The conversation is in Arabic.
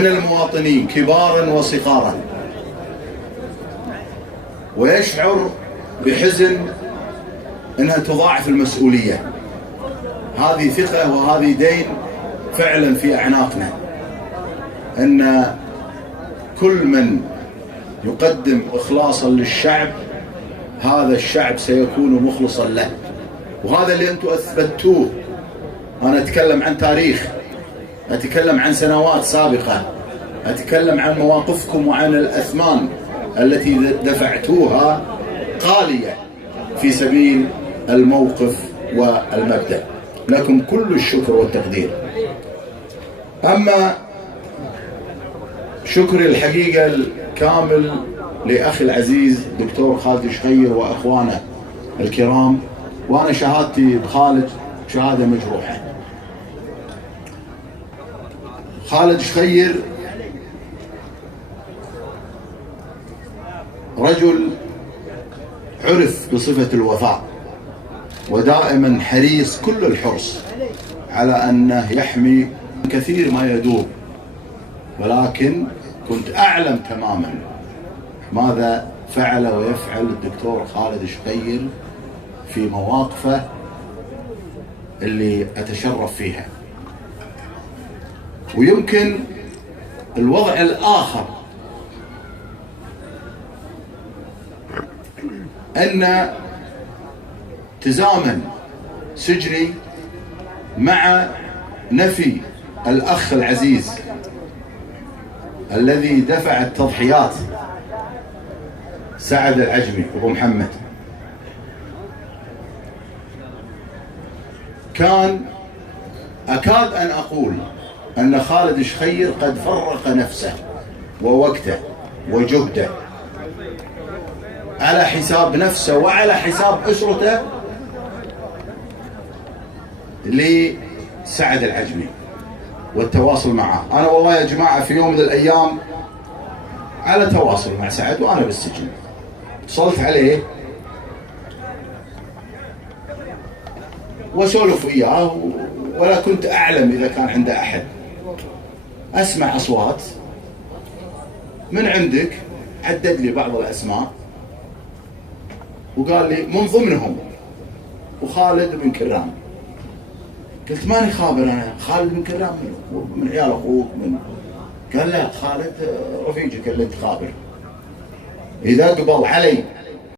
من المواطنين كبارا وصغارا، ويشعر بحزن انها تضاعف المسؤولية. هذه ثقة وهذه دين فعلا في أعناقنا، أن كل من يقدم إخلاصا للشعب هذا الشعب سيكون مخلصا له، وهذا اللي أنتم أثبتوه. أنا أتكلم عن تاريخ، أتكلم عن سنوات سابقة، أتكلم عن مواقفكم وعن الأثمان التي دفعتوها غالية في سبيل الموقف والمبدأ. لكم كل الشكر والتقدير. أما شكري الحقيقة الكامل لأخي العزيز دكتور خالد شخير وأخوانه الكرام، وأنا شهادتي بخالد شهادة مجروحة. خالد شخير رجل عرف بصفة الوفاء، ودائما حريص كل الحرص على أنه يحمي كثير ما يدور، ولكن كنت أعلم تماما ماذا فعل ويفعل الدكتور خالد شخير في مواقفه اللي أتشرف فيها. ويمكن الوضع الآخر أن تزامن سجني مع نفي الأخ العزيز الذي دفع التضحيات سعد العجمي أبو محمد. كان أكاد أن أقول أن خالد شخير قد فرق نفسه ووقته وجهده على حساب نفسه وعلى حساب أسرته لسعد العجمي والتواصل معه. أنا والله يا جماعة في يوم من الأيام على تواصل مع سعد وأنا بالسجن، اتصلت عليه وسولف وياه، ولا كنت أعلم إذا كان عنده أحد. أسمع أصوات من عندك، عدد لي بعض الأسماء وقال لي من ضمنهم وخالد بن كرام. قلت ماني خابر أنا، خالد بن كرام من عيال أخوك من؟ قال لا، خالد رفيجك اللي انت خابر. إذا قبل علي